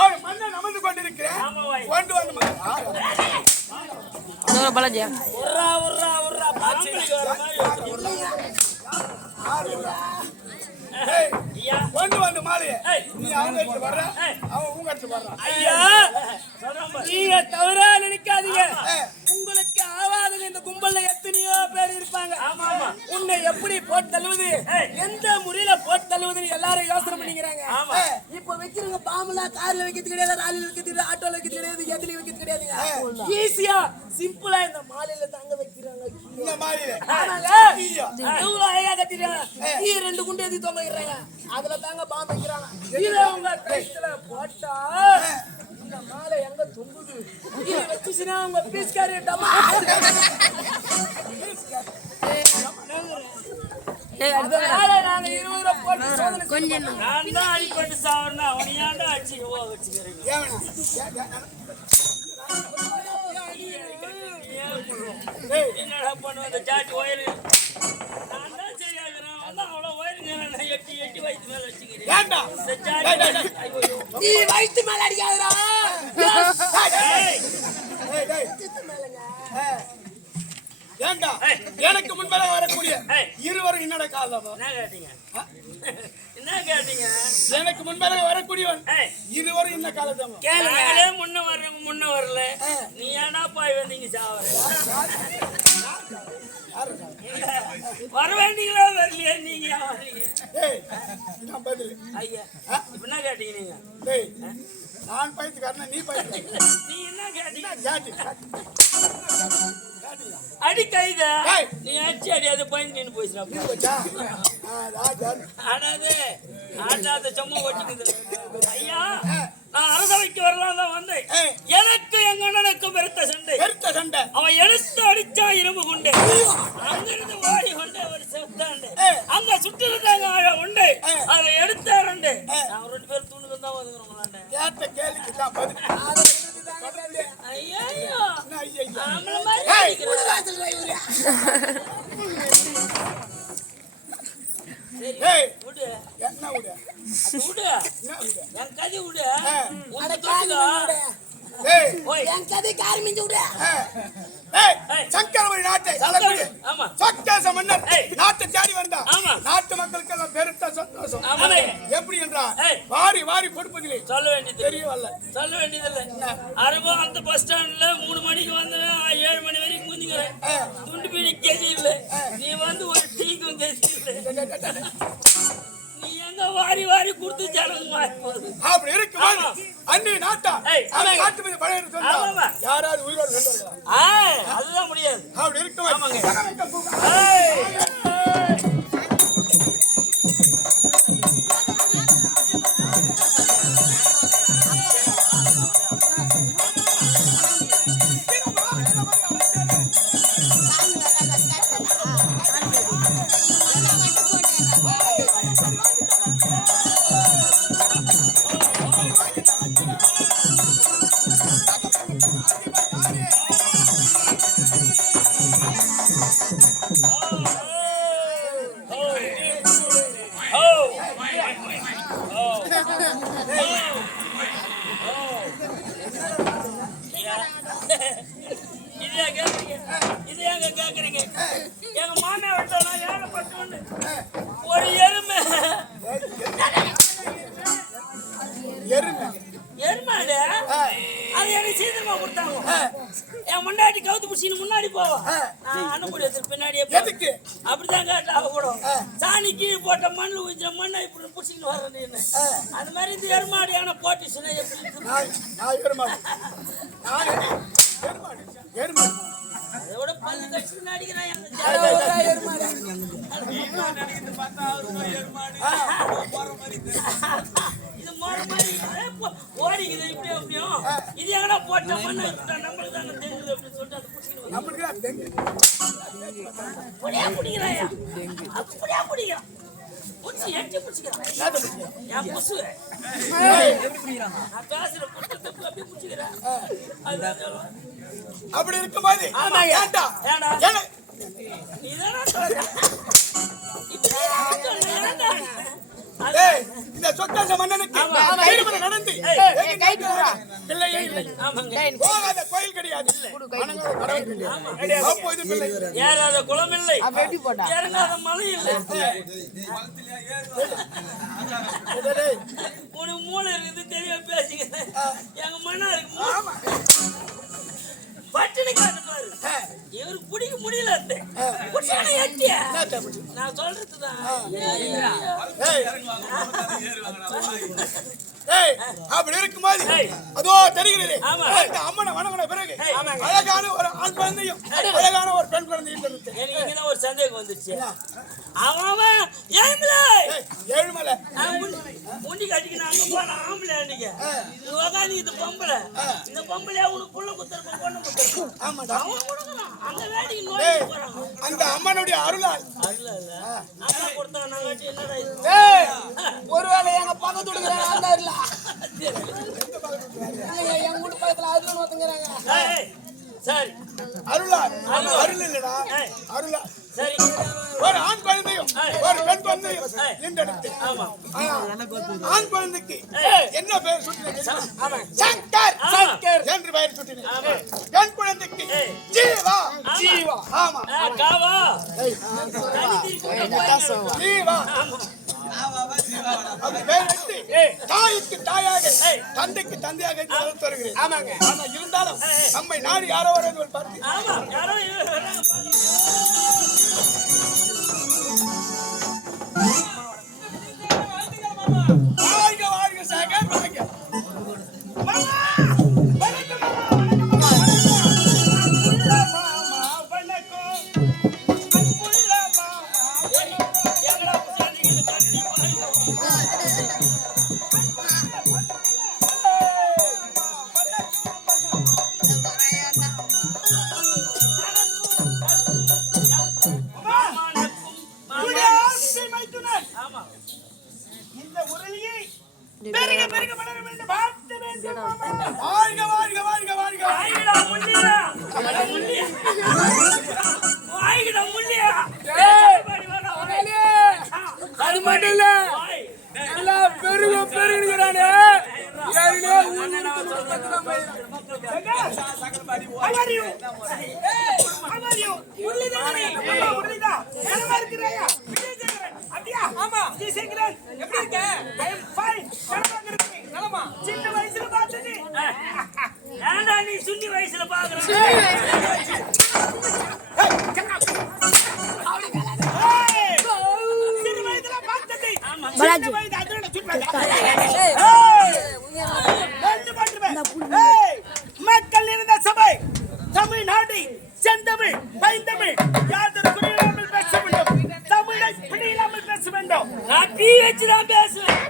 ஒரு மன்னன் அமர்ந்து கொண்டிருக்கிறேன். கொண்டு வந்து பாலாஜியா கொண்டு வந்து மாலையை நீ அவங்க வர்ற அவன் உங்க வர்றான். ஐயா நீங்க தவறா நினைக்காதீங்க. உங்களுக்கு ஆவாதுங்க இந்த கும்பல்ல எத்தனையோ பேர் இருப்பாங்க. உன்னை எப்படி போட்டு தள்ளுவது, எந்த முறையில போட்டு தள்ளுவதுன்னு எல்லாரும் யோசனை பண்ணிக்கிறாங்க. இப்ப வைக்கிறவங்க பாம்புலாம் கார்ல வைக்கிறது கிடையாது, ராலில வைக்கிறது கிடையாது, ஆட்டோல வைக்கிறது கிடையாது, எதுலயும் வைக்கிறது கிடையாதுங்க. ஈஸியா சிம்பிளா இந்த மாலையில தங்க வைக்கிறாங்க. இந்த மாலையில எவ்வளவு அழகா கட்டிடுறாங்க. ரெண்டு குண்டு எதி தொங்க வைக்கிறாங்க, அதுல தாங்க பாம்பு வைக்கிறாங்க. இதை உங்க கைத்துல போட்டா இந்த மாலை எங்க தொங்குது, இது வச்சுச்சுன்னா உங்க பீஸ்காரி டமா கொஞ்சம் நான் தான் அடிப்பட்டு சாவறேன்னா அவனையாண்டா அடிச்சு வச்சுக்கிறீங்க. என்னடா பண்ணுவ ஜாட்டி ஒயரு நான் தான் சரியாகிறேன். அவ்வளோ ஒயருங்க எட்டி எட்டி வயிற்று மேல வச்சுக்கிறேன். நீ வயிற்று மேல அடிக்காதடா. ஏண்டா எனக்கு முன்பாக வரக்கூடிய இருவரும் என்னோட காலம் என்ன கேட்டீங்க? எனக்கு முன்பாக வரக்கூடியவன் இருவரும் என்ன காலத்தம் கேளு. முன்ன வர்றவங்க முன்ன வரல, நீ ஏன்னா பாய் வந்தீங்க சாவர வர வேண்டிங்களா வரலையா? நீங்க ஏன் வர்றீங்க? ஐயா இப்ப என்ன கேட்டீங்க நீங்க? நான் பைத்துக்காரனா நீ பைத்து, நீ என்ன கேட்டீங்க? அடி கைத நீ அடிச்சு அடி அது பயந்து நின்று போயிடுச்சா? ஆடாத சும்மா ஓட்டிக்குது. ஐயா நான் அரசவைக்கு வரலாம் தான் வந்தேன். எனக்கு எங்க அண்ணனுக்கும் பெருத்த சண்டை. அவன் எடுத்து அடிச்சா இரும்பு குண்டு, அங்கிருந்து ஓடி கொண்டு ஒரு செத்தாண்டு, அங்க சுட்டு இருந்தாங்க உண்டு, அதை எடுத்தாருண்டு. நான் 2 பேரும் தூணுக்கு தான் வந்துக்கிறோம். ஐயா நம்மள மாதிரி விடு என்ன விடு விடு என் கதை விடு. என் கதை காரமிஞ்சு விடு. சங்கரவழி நாட்டை சொக்கேச மன்னர் நாட்டை தேடி வந்தான். நாட்டு மக்களுக்கு எல்லாம் பெருத்த சந்தோஷம். எப்படி என்றால் வாரி வாரி கொடுப்பதில்லை. சொல்ல வேண்டியது தெரியவல்ல, சொல்ல வேண்டியதில்லை. அரபா அந்த பஸ் ஸ்டாண்ட்ல 3 மணிக்கு வந்தேன், 7 மணி வரைக்கும் குஞ்சுக்கிறேன். துண்டு பீடி கேஜி இல்லை, நீ வந்து ஒரு டீக்கும் கேஜி இல்லை. நீ எங்க வாரி வாரி கொடுத்து ஜனங்க மாறி போகுது. அப்படி இருக்கு அன்னி நாட்டா நாட்டு மீது பழைய யாராவது உயிரோடு அதுதான் முடியாது. அப்படி இருக்கு. இது எங்க கேக்குறீங்க? எங்க மாமா விட்டா ஏழப்பட்டு ஒரு எருமை எருமாடு அது எனக்கு சீக்கிரமா கொடுத்தாங்க. என் முன்னாடி கவுத்து பிடிச்சின்னு முன்னாடி போவோம், அனுப்பி பின்னாடியே அப்படிதான் கேட்டா அவ கூட சாணிக்கு போட்ட மண்ணு ஊஞ்ச மண்ணை இப்படி பிடிச்சின்னு வர்றேன்னு. அது மாதிரி இந்த எருமாடு என போட்டி சொன்ன அதோட பல்லு கட்சி நடிக்கிறேன். இது மோர மாதிரி ஓடிக்குது இப்படி அப்படியும். இது எங்கன்னா போட்ட மண்ணு நம்மளுக்கு தாங்க தெரியுது அப்படின்னு சொல்லிட்டு அதை பிடிச்சிக்கணும். அப்படியே பிடிக்கிறாயா? அப்படியே பிடிக்கிறான். புடிச்சு எட்டி பிடிச்சிக்கிறான். என் புசு நான் பேசுற புட்டு அப்படியே பிடிச்சிக்கிறேன். அப்படி இருக்கும்போது நீதானா ஏய், இந்த சொக்காச மன்னனுக்கு திருமணம் நடந்து பிள்ளையே இல்லை. போகாத கோயில் கிடையாது. வணங்காத கடவுள் கிடையாது. அப்போ இது பிள்ளை. ஏறாத குளம் இல்லை, இறங்காத மலை இல்லை. உனக்கு மூளை இருக்குது தெரியாம பேசிக்கிறேன். எங்க மண்ணா இருக்கு பட்டினி காட்டு பாரு. இவருக்கு பிடிக்க முடியல. நான் சொல்றதுதான். அப்படி இருக்கும்போது அதோ தெரிகிறது அம்மனை வணங்கின பிறகு அழகான ஒரு ஆண் குழந்தையும் அழகான ஒரு பெண் குழந்தையும் எனக்கு இங்கதான் ஒரு சந்தேகம் வந்துச்சு. அவன் ஏழுமலை முண்டி கட்டிக்கிட்டு அங்க போன ஆம்பளை அன்னைக்கு உக்காந்து இது பொம்பளை. இந்த பொம்பளையா உனக்கு புள்ள குத்துறப்ப பொண்ணு குத்துறப்ப அவன் கொடுக்குறான். அந்த வேலைக்கு நோய் போறாங்க. அந்த அம்மனுடைய அருளால் அருளா இல்ல அண்ணா கொடுத்தா நான் கட்டி என்னடா இது? ஒருவேளை எங்க பக்கத்து விடுக்கிறாங்க இல்ல எங்க வீட்டு பக்கத்துல அருள் ஒத்துங்கிறாங்க. சரி அருளால் அருள் இல்லடா அருளா. சரி ஒரு ஆண் குழந்தையும் ஒரு பெண் குழந்தையும் ஈண்டெடுத்து ஆண் குழந்தைக்கு என்ன பெயர் சுட்டினேன்? சங்கர் சங்கர் என்று பெயர் சுட்டினேன். பெண் குழந்தைக்கு ஜீவா ஜீவா. ஆமா காவா ஜீவா. அது பெயர் வைத்து தாய்க்கு தாயாக தந்தைக்கு தந்தையாக தருகிறேன். ஆமாங்க. ஆனா இருந்தாலும் நம்மை நாடு யாரோ வருவது பார்த்து வாழ்க வாழ்க சாகர் வாழ்க. அது மட்டும் இல்ல எல்லாம் பெருக பெருகிறானே சின்ன வயசுல பார்த்தது ஏன்டா நீ சுண்டி வயசுல பாக்குற? மக்கள் இருந்த சபை தமிழ்நாடு செந்தமிழ் பைந்தமிழ் யாதொரு குறையில்லாமல் பேச வேண்டும். தமிழை பிடியில்லாமல் பேச வேண்டும். நான் பீ வச்சுதான் பேசுவேன்.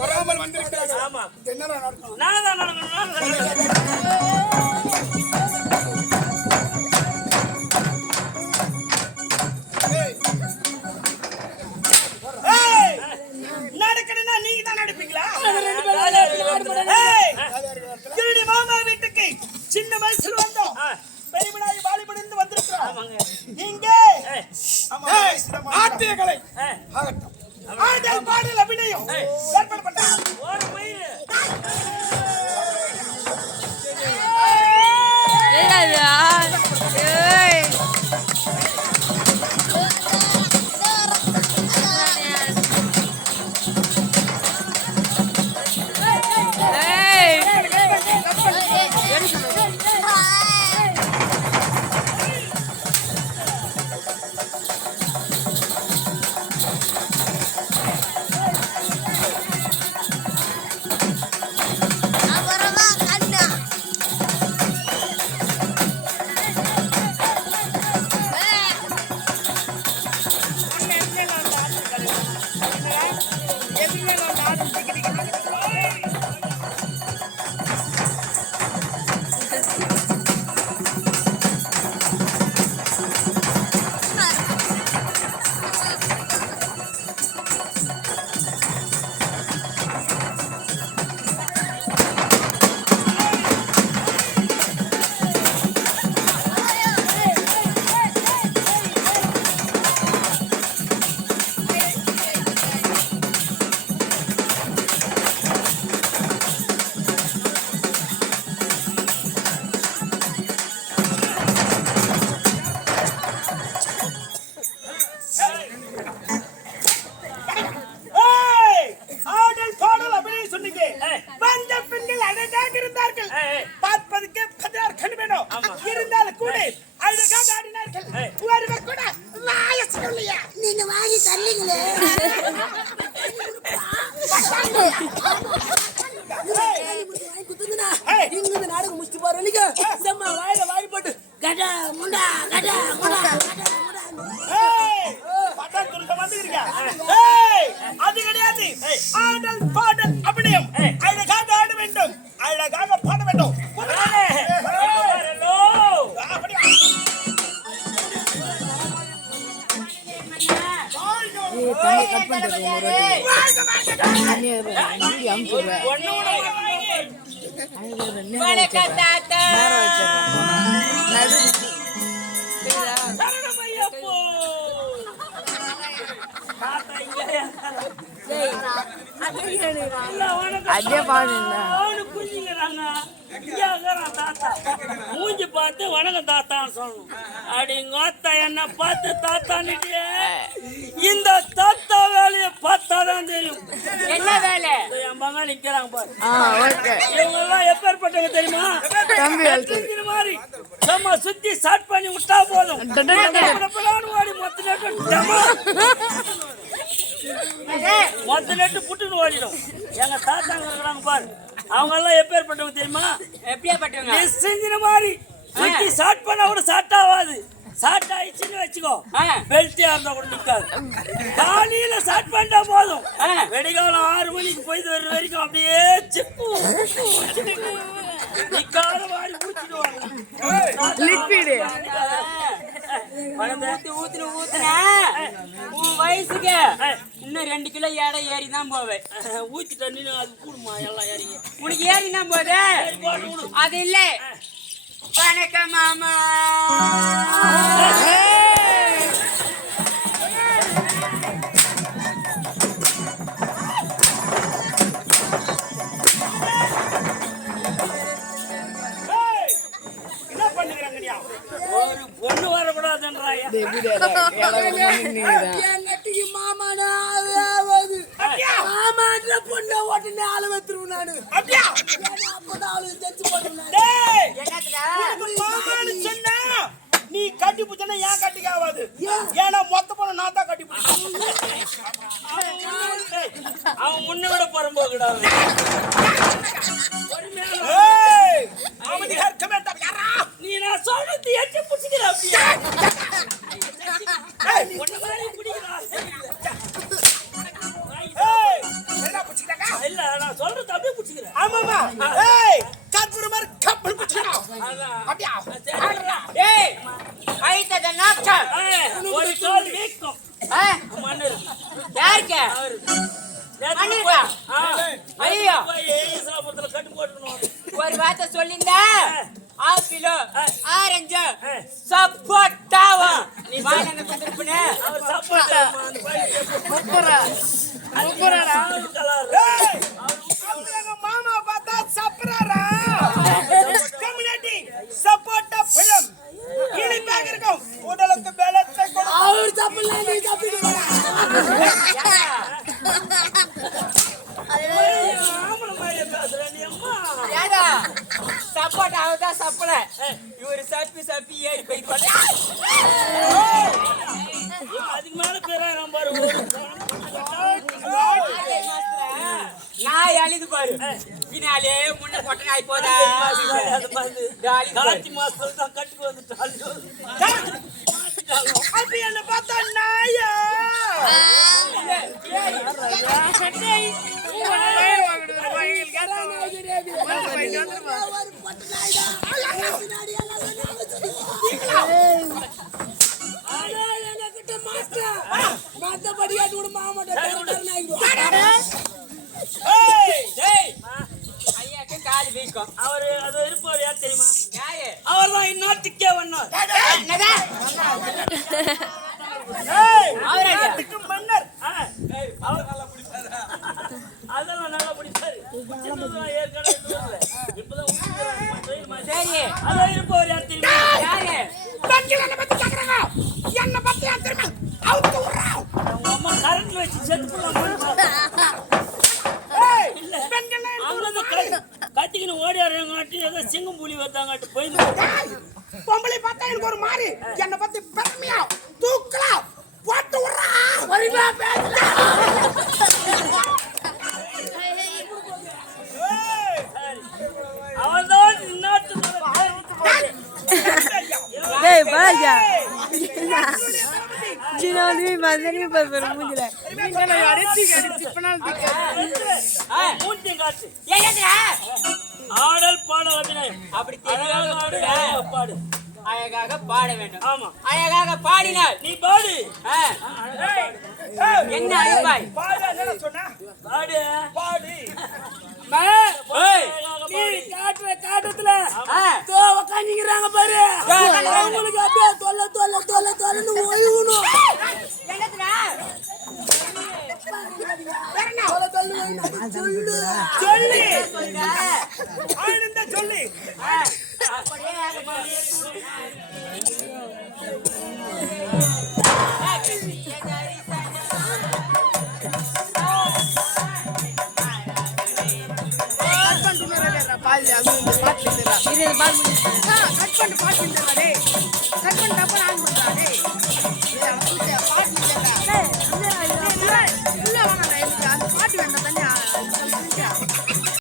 வராமல் வந்திருக்கிறார்கள். என்னடா நடக்கும்? நடக்கணும்னா நீங்க தான் நடப்பீங்களா? மாமா வீட்டுக்கு சின்ன வயசுல வந்தோம். பெரியமனாய் வாலிபடிந்து வந்திருக்கிறோம். இங்க நாட்டிய கலை ஆகட்டும், ஆடல் பாடல் அபிநயம் ஏற்பாடு பண்ண ஒரு மயில் இருந்தாலும் கூட அழகாக ஆடினார்கள். ஒருவர் கூட வாய சொல்லலையா? நீங்க வாங்கி தரலீங்களே. இங்க நாடகம் முடிச்சுட்டு போற வரைக்கும் செம்ம வாயில வாய் போட்டு கடா முண்டா கடா முண்டா கடா பட்டான் துருட்ட வந்துக்கிறீங்க. அது கிடையாது. ஆடல் பாடல் அப்படியும் அழகாக ஆட வேண்டும், அழகாக பாட வேண்டும். அதே பாடுங்க. மூஞ்சி பார்த்து வணக்கம் தாத்தான்னு சொல்லணும். அடிங்கோத்தா என்ன பார்த்து தாத்தான்னுட்டியே. இந்த தாத்தா வேலையை பார்த்தாதான் தெரியும். என்ன வேலை? என் பங்காளி நிக்கிறாங்க பாரு. ஓகே. இவங்க எல்லாம் எப்பேற்பட்டவங்க தெரியுமா? தம்பி இந்த மாதிரி சும்மா சுத்தி ஸ்டார்ட் பண்ணி விட்டா போதும். ஓடி மொத்த நெட்டு புட்டுன்னு ஓடிடும். எங்க தாத்தாங்க இருக்கிறாங்க பாரு, அவங்க எல்லாம் எப்பேற்பட்டவங்க தெரியுமா? எப்படியாப்பட்டவங்க? செஞ்சின மாதிரி சுத்தி ஸ்டார்ட் பண்ணா கூட ஸ்டார்ட் ஆகாது. ஸ்டார்ட் ஆயிடுச்சுன்னு வச்சுக்கோ, பெல்ட்டே இருந்தா கூட நிக்காது. காலையில ஸ்டார்ட் பண்ணிட்டா போதும், வெடிகாலம் 6 மணிக்கு போயிட்டு வர்ற வரைக்கும் அப்படியே சிப்பு நிக்காத மாதிரி ஊத்திடுவாங்க. லிக்விடு ஊத்துன உன் வயசுக்கு இன்னும் 2 கிலோ எடை ஏறி தான் போவேன். ஊத்திட்ட நீ அது கூடுமா எல்லாம் ஏறிங்க. உனக்கு ஏறி தான் போதே அது இல்ல. வணக்கம் மாமா. என்ன பண்ணுகிறாங்கடியா? ஒரு பொண்ணு வரக்கூடாதுன்றாயா? என்னட்டுக்கு மாமானா ஆகாது. மாமான்ற பொண்ணை உடனே ஆள வச்சிருவேன் நானு. அப்படியா? அப்பதான் ஆளு தெரிஞ்சு போடுவேன். டேய், என்னத்துல உனக்கு மாமான்னு சொன்னா நீ கட்டி புடிச்சனா ஏன் கட்டிக்க ஆகாது? ஏன்னா மொத்த பொண்ணு நான் தான் கட்டி புடிச்சேன். அவன் முன்ன விட பரம்போக்குடாது. ஏய், அவனுக்கு ஹர்க்கமே யாரா? நீ நான் சொல்றது எட்டி புடிச்சிக்கிற அப்படியே. ஒண்ணு மாதிரி பிடிக்கிறா. ஏய், என்ன புடிச்சிட்டாங்க? இல்ல நான் சொல்றது அப்படியே புடிச்சிக்கிறேன். ஆமாமா. ஏய், கற்பூரமர் கப்பல் புடிச்சா. அப்படியா? ஏய் ஐட்டத நாச்சா ஒரு கால் வீக்கம். மன்னர் யாருக்கு அவரு மன்னிரா ஐயோ ஈசாபுரத்துல கட்டு போட்டுறணும். ஒரு வார்த்தை சொல்லிந்தா ஆப்பிள் ஆரஞ்சு சப்போட்டாவா நீ வாயில குடுத்துறப்பனே அவர் சப்போட்டா அந்த பையன் சூப்பரா சூப்பராடா. ஏய், அவங்க மாமா பார்த்தா சப்பராரா? கம்யூனிட்டி சப்போட்டா பழம் இனிப்பாக இருக்கும், உடலுக்கு பலத்தை கொடுக்கும். அவர் சாப்பிடலாம், நீ சாப்பிடுவா. ஏடா சப்போட்டா அவதா சப்பல இவரு சப்பி ஏறி போய் கொள்ள அதுக்கு மேல பேராயிரம் பாரு. நான் அழுது பாரு பின்னாலே முன்ன கொட்ட நாய் போதா கார்த்தி மாசத்துல தான் கட்டுக்கு வந்துட்டாங்க. அப்படி என்ன பார்த்தா நாயா? மத்தபடியாட்டு கூட மாமாட்ட ஐயாக்கு காலு வீக்கம் அவரு அது இருப்பவர் யார் தெரியுமா? யாரு அவர் தான் இந்நாட்டுக்கே வந்தார். நாட்டுக்கு மன்னர். அதெல்லாம் நல்லா பிடிப்பாரு. ஏற்கனவே இப்பதான் சரி அதான் இருப்பவர் யார் தெரியுமா? யாரு என்ன பத்தி கேக்குறாங்க? என்ன பத்தி யார் தெரியுமா? அவுத்து விடுறா. அவங்க அம்மா கரண்ட் வச்சு செத்து போடலாம். ஏய், இல்ல கத்திக்கின்னு ஓடியாருங்காட்டி ஏதோ சிங்கம் புலி வருதாங்காட்டு போய் ஒய்ந்து பொம்பளை பார்த்தா எனக்கு ஒரு மாதிரி என்னை பத்தி பெருமையா தூக்கலாம் போட்டு விடுறா பொறுமையா பேசுடா. அவள்தான் இந்நாட்டு டேய் பாஜா ஜினாலி மதனி பர் மூஞ்சில மூர்த்தி காட்சி ஏங்கடா ஆடல் பாடல் அபிநயம் அப்படி அழகாக ஆடு, தெரியாது அழகாக பாடு. அழகாக பாட வேண்டும் ஆமா அழகாக பாடினால் நீ பாடு ஆ, என்ன அழுவாய் பாடு பாடு ஏய், நீ காட்டுற காட்டத்துல ஆ, தோ உக்காந்துக்கிறாங்க பாரு. அவங்களுக்கு அப்படியே தொல்லை தொல்லை தொல்லை தொல்லைன்னு ஓய்வுணும். என்னதுடா? தொல்லை தொல்லை ஓய்வுன்னு சொல்லு. சொல்லி சொல்லுடா. ஆனந்த சொல்லி ஆ, அப்படியே பால்